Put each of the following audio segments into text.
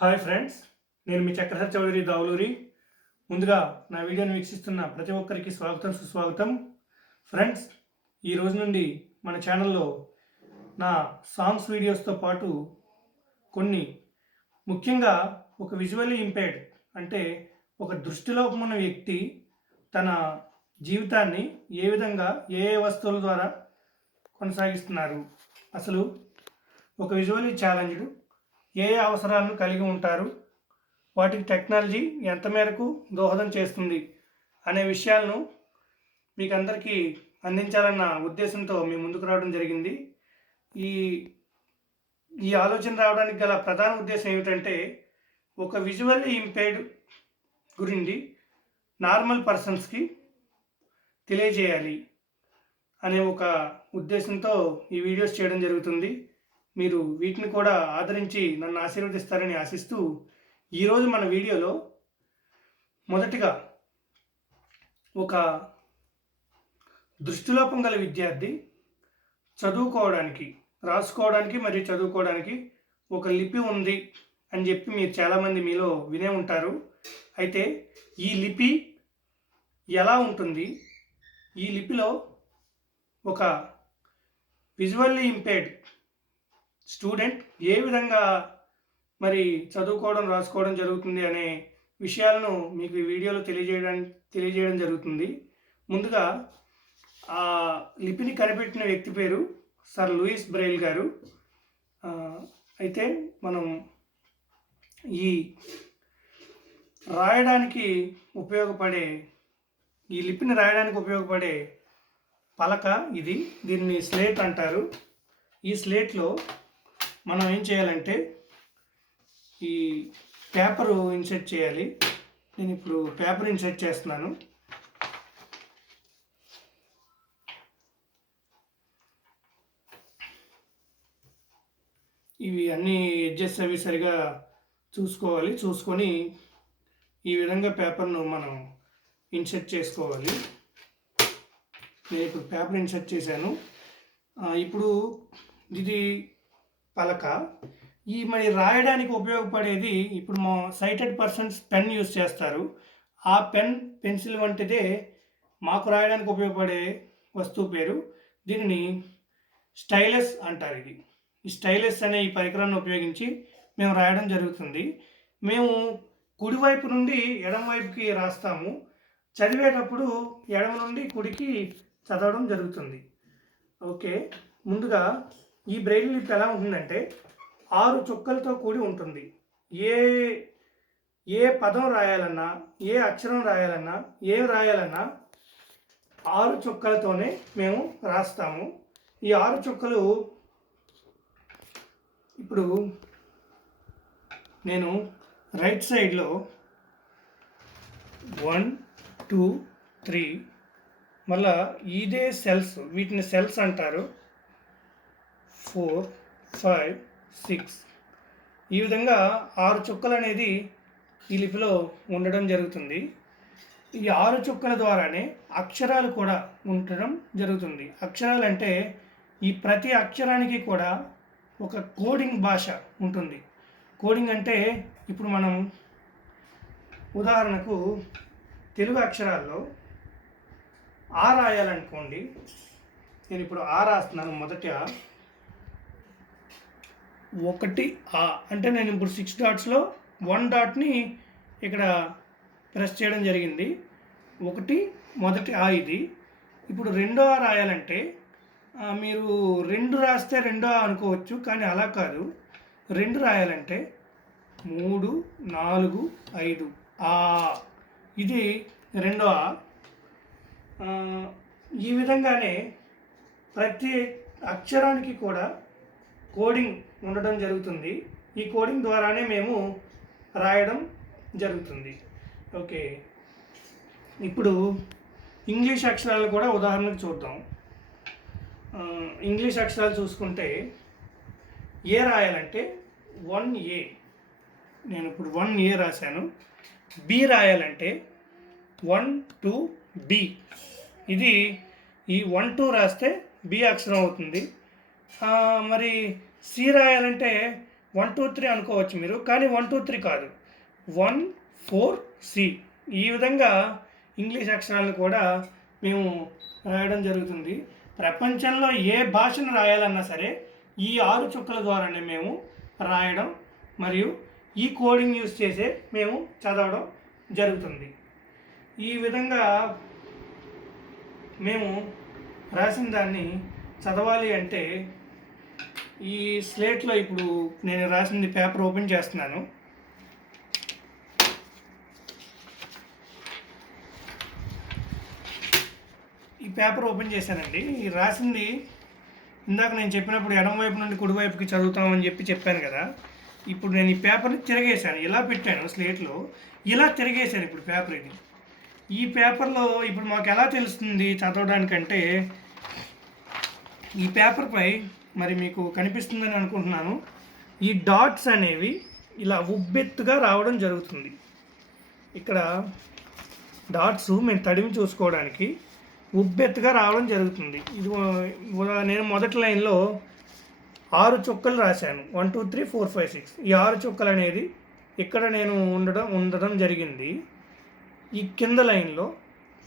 Hi friends నేను మీ చక్రధర్ చౌదరి దావులూరి. ముందుగా నా వీడియోని వీక్షిస్తున్న ప్రతి ఒక్కరికి స్వాగతం సుస్వాగతం. ఫ్రెండ్స్ ఈ రోజు నుండి మన ఛానల్లో నా సాంగ్స్ వీడియోస్తో పాటు కొన్ని ముఖ్యంగా ఒక విజువల్లీ ఇంపేర్డ్ అంటే ఒక దృష్టిలోపం ఉన్న వ్యక్తి తన జీవితాన్ని ఏ విధంగా ఏ ఏ వస్తువుల ద్వారా కొనసాగిస్తున్నారు. అసలు ఒక విజువల్లీ ఛాలెంజ్డ్ ఏ ఏ అవసరాలను కలిగి ఉంటారు? వాటికి టెక్నాలజీ ఎంత మేరకు దోహదం చేస్తుంది? అనే విషయాలను మీకు అందరికీ అందించాలన్న ఉద్దేశంతో మీ ముందుకు రావడం జరిగింది. ఈ ఈ ఆలోచన రావడానికి గల ప్రధాన ఉద్దేశం ఏమిటంటే ఒక విజువల్లీ ఇంపేర్డ్ గురించి నార్మల్ పర్సన్స్కి తెలియజేయాలి అనే ఒక ఉద్దేశంతో ఈ వీడియోస్ చేయడం జరుగుతుంది. మీరు వీటిని కూడా ఆదరించి నన్ను ఆశీర్వదిస్తారని ఆశిస్తూ ఈరోజు మన వీడియోలో మొదటిగా ఒక దృష్టిలోపం గల విద్యార్థి చదువుకోవడానికి రాసుకోవడానికి మరియు చదువుకోవడానికి ఒక లిపి ఉంది అని చెప్పి మీరు చాలామంది మీలో వినే ఉంటారు. అయితే ఈ లిపి ఎలా ఉంటుంది? ఈ లిపిలో ఒక విజువల్లీ ఇంపేర్డ్ స్టూడెంట్ ఏ విధంగా మరి చదువుకోవడం రాసుకోవడం జరుగుతుంది అనే విషయాలను మీకు ఈ వీడియోలో తెలియజేయడం తెలియజేయడం జరుగుతుంది. ముందుగా ఆ లిపిని కనిపెట్టిన వ్యక్తి పేరు సర్ లూయిస్ బ్రెయిల్ గారు. అయితే మనం ఈ రాయడానికి ఉపయోగపడే ఈ లిపిని రాయడానికి ఉపయోగపడే పలక ఇది. దీన్ని స్లేట్ అంటారు. ఈ స్లేట్లో మనం ఏం చేయాలంటే ఈ పేపరు ఇన్సెట్ చేయాలి. నేను ఇప్పుడు పేపర్ ఇన్సెట్ చేస్తున్నాను. ఇవి అన్ని ఎడ్జెస్ అవి సరిగా చూసుకోవాలి. చూసుకొని ఈ విధంగా పేపర్ను మనం ఇన్సెట్ చేసుకోవాలి. నేను ఇప్పుడు పేపర్ ఇన్సెట్ చేశాను. ఇప్పుడు ఇది పలక. ఈ మరి రాయడానికి ఉపయోగపడేది ఇప్పుడు మా సైటెడ్ పర్సన్స్ పెన్ యూస్ చేస్తారు. ఆ పెన్ పెన్సిల్ వంటిదే మాకు రాయడానికి ఉపయోగపడే వస్తువు పేరు. దీనిని స్టైలస్ అంటారు ఇది. ఈ స్టైలస్ అనే ఈ పరికరాన్ని ఉపయోగించి మేము రాయడం జరుగుతుంది. మేము కుడివైపు నుండి ఎడమవైపుకి రాస్తాము. చదివేటప్పుడు ఎడమ నుండి కుడికి చదవడం జరుగుతుంది. ఓకే. ముందుగా ఈ బ్రెయిల్ లిప్ ఎలా ఉంటుందంటే ఆరు చుక్కలతో కూడి ఉంటుంది. ఏ ఏ పదం రాయాలన్నా ఏ అక్షరం రాయాలన్నా ఏం రాయాలన్నా ఆరు చుక్కలతోనే మేము రాస్తాము. ఈ ఆరు చుక్కలు ఇప్పుడు నేను రైట్ సైడ్లో వన్ టూ త్రీ మళ్ళా ఇదే సెల్స్ వీటిని సెల్స్ అంటారు. Four five six. ఈ విధంగా ఆరు చుక్కలు అనేది ఈ లిపిలో ఉండడం జరుగుతుంది. ఈ ఆరు చుక్కల ద్వారానే అక్షరాలు కూడా ఉండడం జరుగుతుంది. అక్షరాలు అంటే ఈ ప్రతి అక్షరానికి కూడా ఒక కోడింగ్ భాష ఉంటుంది. కోడింగ్ అంటే ఇప్పుడు మనం ఉదాహరణకు తెలుగు అక్షరాల్లో ఆ రాయాలనుకోండి. నేను ఇప్పుడు ఆ రాస్తున్నాను మొదట ఒకటి ఆ. అంటే నేను ఇప్పుడు సిక్స్ డాట్స్లో వన్ డాట్ని ఇక్కడ ప్రెస్ చేయడం జరిగింది. ఒకటి మొదటి ఆ ఇది. ఇప్పుడు రెండో ఆ రాయాలంటే మీరు రెండు రాస్తే రెండో ఆ అనుకోవచ్చు కానీ అలా కాదు. రెండు రాయాలంటే మూడు నాలుగు ఐదు ఆ. ఇది రెండో ఆ, ఈ విధంగానే ప్రతి అక్షరానికి కూడా కోడింగ్ ఉండడం జరుగుతుంది. ఈ కోడింగ్ ద్వారానే మేము రాయడం జరుగుతుంది. ఓకే. ఇప్పుడు ఇంగ్లీష్ అక్షరాలు కూడా ఉదాహరణకు చూద్దాం. ఇంగ్లీష్ అక్షరాలు చూసుకుంటే ఏ రాయాలంటే వన్ ఏ. నేను ఇప్పుడు వన్ ఏ రాశాను. బి రాయాలంటే వన్ టూ బి. ఇది ఈ వన్ టూ రాస్తే బి అక్షరం అవుతుంది. మరి సి రాయాలంటే వన్ టూ త్రీ అనుకోవచ్చు మీరు కానీ వన్ టూ త్రీ కాదు. One four C. ఈ విధంగా ఇంగ్లీష్ అక్షరాలను కూడా మేము రాయడం జరుగుతుంది. ప్రపంచంలో ఏ భాషను రాయాలన్నా సరే ఈ ఆరు చుక్కల ద్వారానే మేము రాయడం మరియు ఈ కోడింగ్ యూస్ చేసే మేము చదవడం జరుగుతుంది. ఈ విధంగా మేము రాసిన దాన్ని చదవాలి అంటే ఈ స్లేట్లో ఇప్పుడు నేను రాసింది పేపర్ ఓపెన్ చేస్తున్నాను. ఈ పేపర్ ఓపెన్ చేశానండి. ఈ రాసింది ఇందాక నేను చెప్పినప్పుడు ఎడమ వైపు నుండి కుడివైపుకి చదువుతామని చెప్పి చెప్పాను కదా. ఇప్పుడు నేను ఈ పేపర్ని తిరగేశాను. ఇలా పెట్టాను స్లేట్లో. ఇలా తిరగేశాను ఇప్పుడు పేపర్ ఇది. ఈ పేపర్లో ఇప్పుడు మాకు ఎలా తెలుస్తుంది చదవడానికంటే ఈ పేపర్పై మరి మీకు కనిపిస్తుందని అనుకుంటున్నాను. ఈ డాట్స్ అనేవి ఇలా ఉబ్బెత్తుగా రావడం జరుగుతుంది. ఇక్కడ డాట్స్ మేము తడిమి చూసుకోవడానికి ఉబ్బెత్తుగా రావడం జరుగుతుంది. ఇది నేను మొదటి లైన్లో ఆరు చుక్కలు రాశాను. One two three four five six. ఈ ఆరు చుక్కలు అనేది ఇక్కడ నేను ఉండడం ఉండడం జరిగింది. ఈ కింద లైన్లో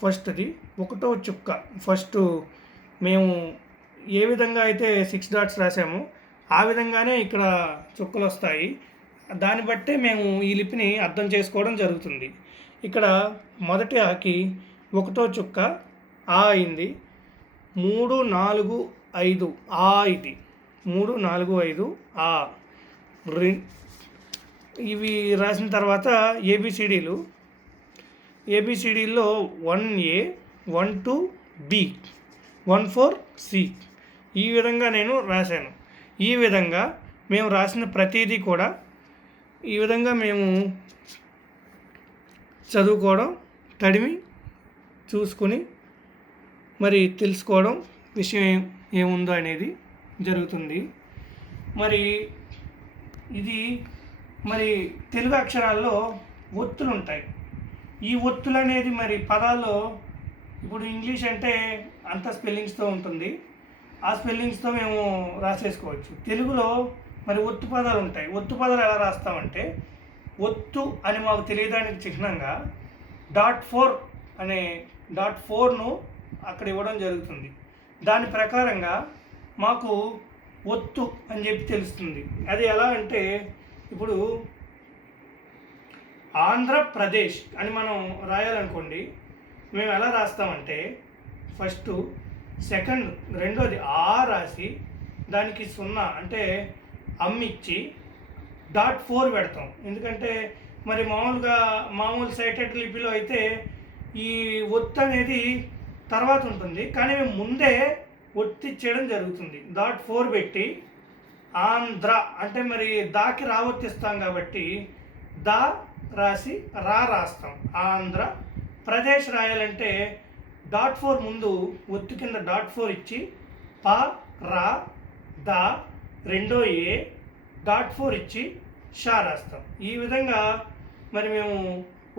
ఫస్ట్ది ఒకటో చుక్క. ఫస్ట్ మేము ఏ విధంగా అయితే సిక్స్ డాట్స్ రాసామో ఆ విధంగానే ఇక్కడ చుక్కలు వస్తాయి దాన్ని బట్టే మేము ఈ లిపిని అర్థం చేసుకోవడం జరుగుతుంది. ఇక్కడ మొదటి ఆకి ఒకటో చుక్క ఆ అయింది. మూడు నాలుగు ఐదు ఆ ఇది. మూడు నాలుగు ఐదు ఆ. రి- ఇవి రాసిన తర్వాత ఏబిసిడీలు ఏబిసిడీల్లో one A one two B one four C ఈ విధంగా నేను రాశాను. ఈ విధంగా మేము రాసిన ప్రతిదీ కూడా ఈ విధంగా మేము చదువుకోవడం తడిమి చూసుకుని మరి తెలుసుకోవడం విషయం ఏముందో అనేది జరుగుతుంది. మరి ఇది మరి తెలుగు అక్షరాల్లో ఒత్తులు ఉంటాయి ఈ ఒత్తులు అనేది మరి పదాల్లో ఇప్పుడు ఇంగ్లీష్ అంటే అంత స్పెల్లింగ్స్తో ఉంటుంది. ఆ స్పెల్లింగ్స్తో మేము రాసేసుకోవచ్చు. తెలుగులో మరి ఒత్తు పదాలు ఉంటాయి. ఒత్తు పదాలు ఎలా రాస్తామంటే ఒత్తు అని మాకు తెలియడానికి చిహ్నంగా డాట్ ఫోర్ అనే డాట్ ఫోర్ను అక్కడ ఇవ్వడం జరుగుతుంది. దాని ప్రకారంగా మాకు ఒత్తు అని చెప్పి తెలుస్తుంది. అది ఎలా అంటే ఇప్పుడు ఆంధ్రప్రదేశ్ అని మనం రాయాలనుకోండి మేము ఎలా రాస్తామంటే ఫస్ట్ సెకండ్ రెండోది ఆ రాసి దానికి సున్నా అంటే అమ్మిచ్చి డాట్ ఫోర్ పెడతాం. ఎందుకంటే మరి మామూలుగా మామూలు సైటెడ్ లిపిలో అయితే ఈ ఒత్తు అనేది తర్వాత ఉంటుంది. కానీ మేము ముందే ఒత్తి చేయడం జరుగుతుంది. డాట్ ఫోర్ పెట్టి ఆంధ్ర అంటే మరి దాకి రావత్తిస్తాం కాబట్టి దా రాసి రా రాస్తాం. ఆంధ్ర ప్రదేశ్ రాయాలంటే డాట్ ఫోర్ ముందు ఒత్తు కింద డాట్ ఫోర్ ఇచ్చి ప రా ద రెండో ఏ డాట్ ఫోర్ ఇచ్చి షా రాస్తాం. ఈ విధంగా మరి మేము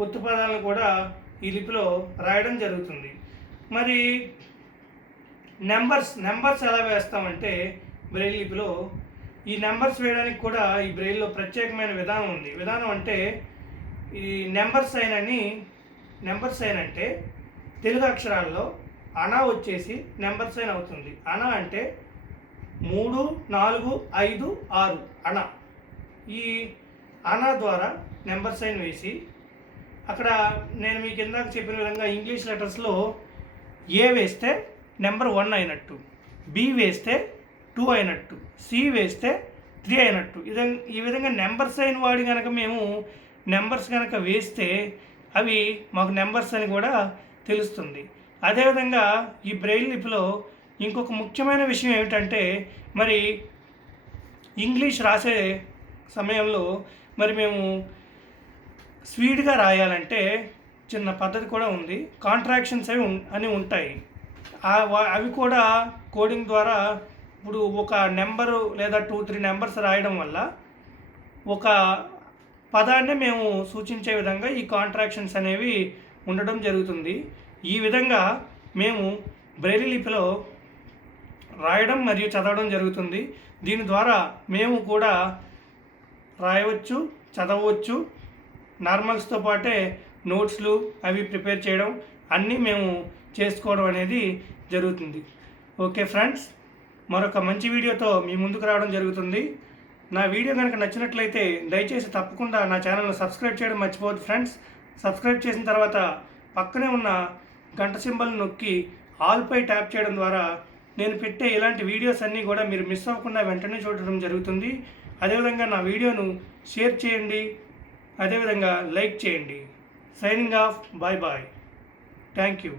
ఒత్తు పదాలను కూడా ఈ లిపిలో రాయడం జరుగుతుంది. మరి నెంబర్స్ నెంబర్స్ ఎలా వేస్తామంటే బ్రెయిల్ లిపిలో ఈ నెంబర్స్ వేయడానికి కూడా ఈ బ్రెయిల్లో ప్రత్యేకమైన విధానం ఉంది. విధానం అంటే ఈ నెంబర్ సైన్ అని నెంబర్ సైన్ అంటే తెలుగు అక్షరాల్లో అనా వచ్చేసి నెంబర్ సైన్ అవుతుంది. అణ అంటే మూడు నాలుగు ఐదు ఆరు అనా. ఈ అనా ద్వారా నెంబర్ సైన్ వేసి అక్కడ నేను మీకు ఇందాక చెప్పిన విధంగా ఇంగ్లీష్ లెటర్స్లో ఏ వేస్తే నెంబర్ వన్ అయినట్టు బి వేస్తే టూ అయినట్టు సి వేస్తే త్రీ అయినట్టు. ఇదం- ఈ విధంగా నెంబర్ సైన్ వాడి కనుక మేము నెంబర్స్ కనుక వేస్తే అవి మాకు నెంబర్స్ అని కూడా తెలుస్తుంది. అదేవిధంగా ఈ బ్రెయిల్ లిపిలో ఇంకొక ముఖ్యమైన విషయం ఏమిటంటే మరి ఇంగ్లీష్ రాసే సమయంలో మరి మేము స్వీడ్గా రాయాలంటే చిన్న పద్ధతి కూడా ఉంది. కాంట్రాక్షన్స్ అవి అని ఉంటాయి. అవి కూడా కోడింగ్ ద్వారా ఇప్పుడు ఒక నెంబరు లేదా టూ త్రీ నెంబర్స్ రాయడం వల్ల ఒక పదాన్ని మేము సూచించే విధంగా ఈ కాంట్రాక్షన్స్ అనేవి ఉండడం జరుగుతుంది. ఈ విధంగా మేము బ్రెయిలీ లిపిలో రాయడం మరియు చదవడం జరుగుతుంది. దీని ద్వారా మేము కూడా రాయవచ్చు చదవచ్చు నార్మల్స్తో పాటే నోట్స్లు అవి ప్రిపేర్ చేయడం అన్నీ మేము చేసుకోవడం అనేది జరుగుతుంది. ఓకే ఫ్రెండ్స్ మరొక మంచి వీడియోతో మీ ముందుకు రావడం జరుగుతుంది. నా వీడియో కనుక నచ్చినట్లయితే దయచేసి తప్పకుండా నా ఛానల్ను సబ్స్క్రైబ్ చేయడం మర్చిపోవద్దు ఫ్రెండ్స్. సబ్స్క్రైబ్ చేసిన తర్వాత పక్కనే ఉన్న గంట సింబల్ నొక్కి ఆల్పై ట్యాప్ చేయడం ద్వారా నేను పెట్టే ఇలాంటి వీడియోస్ అన్నీ కూడా మీరు మిస్ అవ్వకుండా వెంటనే చూడడం జరుగుతుంది. అదేవిధంగా నా వీడియోను షేర్ చేయండి. అదేవిధంగా లైక్ చేయండి. Signing off. Bye bye. Thank you.